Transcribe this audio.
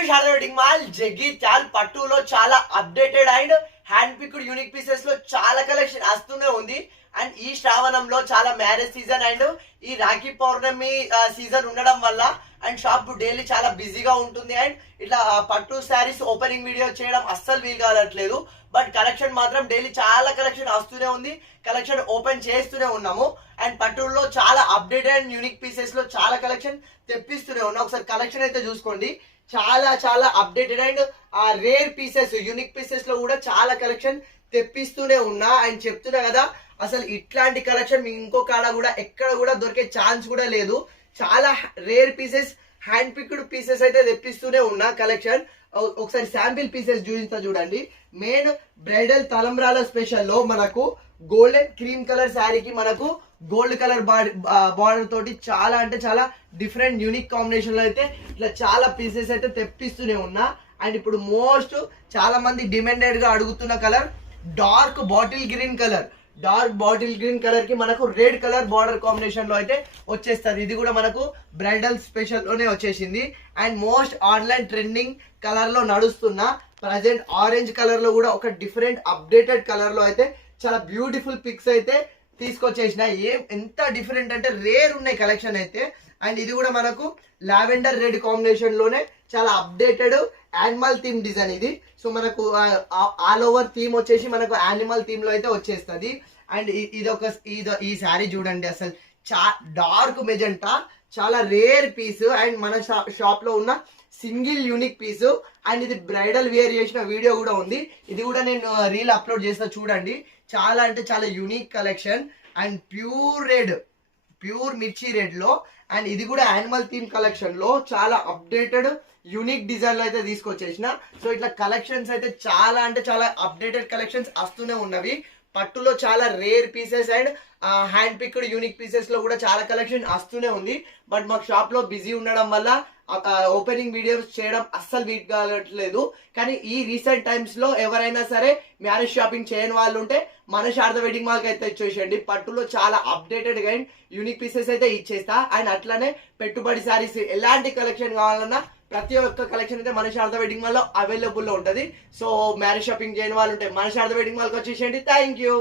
Welcome to Sharada wedding mall. Jagtial పట్టులో చాలా updated and hand picked unique pieces లో చాలా కలెక్షన్ వస్తూనే ఉంది. అండ్ ఈ శ్రావణంలో చాలా మ్యారేజ్ సీజన్ అండ్ ఈ రాఖీ పౌర్ణమి సీజన్ ఉండడం వల్ల అండ్ షాప్ డైలీ చాలా బిజీగా ఉంటుంది. అండ్ ఇట్లా పట్టు శారీస్ ఓపెనింగ్ వీడియో చేయడం అస్సలు వీలు కావట్లేదు. బట్ కలెక్షన్ మాత్రం డైలీ చాలా కలెక్షన్ వస్తూనే ఉంది. కలెక్షన్ ఓపెన్ చేస్తూనే ఉన్నాము. అండ్ పట్టుల్లో చాలా అప్డేటెడ్ అండ్ యూనిక్ పీసెస్ లో చాలా కలెక్షన్ తెప్పిస్తూనే ఉన్నాం. ఒకసారి కలెక్షన్ అయితే చూసుకోండి. చాలా చాలా updated and rare pieces unique pieces లో కూడా చాలా కలెక్షన్ తెప్పిస్తూనే ఉన్నా. అండ్ చెప్తున్నా కదా, అసలు ఇట్లాంటి కలెక్షన్ మీ ఇంకో కాడ కూడా ఎక్కడ కూడా దొరికే ఛాన్స్ కూడా లేదు. చాలా rare pieces hand picked pieces అయితే తెప్పిస్తూనే ఉన్నా. కలెక్షన్ ఒకసారి శాంపిల్ పీసెస్ చూపిస్తా చూడండి. మెయిన్ బ్రైడల్ తలంబ్రాల స్పెషల్ లో మనకు గోల్డెన్ క్రీమ్ కలర్ శారీకి మనకు గోల్డ్ కలర్ బార్డర్ తోటి చాలా అంటే చాలా డిఫరెంట్ యూనిక్ కాంబినేషన్ లో అయితే ఇట్లా చాలా పీసెస్ అయితే తెప్పిస్తూనే ఉన్నా. అండ్ ఇప్పుడు మోస్ట్ చాలా మంది డిమాండెడ్ గా అడుగుతున్న colour dark bottle green colour. Dark bottle green colour కి మనకు రెడ్ కలర్ బార్డర్ కాంబినేషన్ లో అయితే వచ్చేస్తుంది. ఇది కూడా మనకు బ్రైడల్ స్పెషల్ లోనే వచ్చేసింది. And most online trending colour లో నడుస్తున్న ప్రజెంట్ ఆరెంజ్ కలర్ లో కూడా ఒక డిఫరెంట్ అప్డేటెడ్ కలర్ లో అయితే చాలా బ్యూటిఫుల్ పిక్స్ అయితే తీసుకొచ్చేసిన. ఎంత డిఫరెంట్ అంటే రేర్ ఉన్నాయి కలెక్షన్ అయితే. అండ్ ఇది కూడా మనకు లావెండర్ రెడ్ కాంబినేషన్ లోనే చాలా అప్డేటెడ్ యానిమల్ థీమ్ డిజైన్ ఇది. సో మనకు ఆల్ ఓవర్ థీమ్ వచ్చేసి మనకు యానిమల్ థీమ్ లో అయితే వచ్చేస్తుంది. అండ్ ఈ శారీ చూడండి, అసలు డార్క్ మెజెంటా చాలా రేర్ పీస్. అండ్ మన షాప్ లో ఉన్న సింగిల్ యూనిక్ పీస్. అండ్ ఇది బ్రైడల్ వేర్ చేసిన వీడియో కూడా ఉంది. ఇది కూడా నేను రీల్ అప్లోడ్ చేస్తా చూడండి. చాలా అంటే చాలా యూనిక్ కలెక్షన్. అండ్ ప్యూర్ మిర్చి రెడ్ లో. అండ్ ఇది కూడా యానిమల్ థీమ్ కలెక్షన్ లో చాలా అప్డేటెడ్ యూనిక్ డిజైన్ లో అయితే తీసుకొచ్చేసిన. సో ఇట్లా కలెక్షన్స్ అయితే చాలా అంటే చాలా అప్డేటెడ్ కలెక్షన్స్ వస్తూనే ఉన్నవి. పట్టులో చాలా rare pieces and hand picked unique pieces లో కూడా చాలా కలెక్షన్ వస్తూనే ఉంది. బట్ మాకు షాప్ లో బిజీ ఉండడం వల్ల ఓపెనింగ్ వీడియోస్ చేయడం అస్సలు వీలు కావట్లేదు. కానీ ఈ రీసెంట్ టైమ్స్ లో ఎవరైనా సరే మ్యారేజ్ షాపింగ్ చేయని వాళ్ళు ఉంటే మన శారదా వెడ్డింగ్ మాల్ కి అయితే ఇచ్చేసేయండి. పట్టులో చాలా అప్డేటెడ్ అండ్ యూనిక్ పీసెస్ అయితే ఇచ్చేస్తా. అండ్ అట్లానే పెట్టుబడి సారీస్ ఎలాంటి కలెక్షన్ కావాలన్నా ప్రతి ఒక్క కలెక్షన్ అయితే మన శారదా వెడ్డింగ్ మాల్ లో అవైలబుల్ లో ఉంటది. సో మ్యారేజ్ షాపింగ్ చేయని వాళ్ళు ఉంటే మన శారదా వెడ్డింగ్ మాల్ కి వచ్చేసేయండి. Thank you.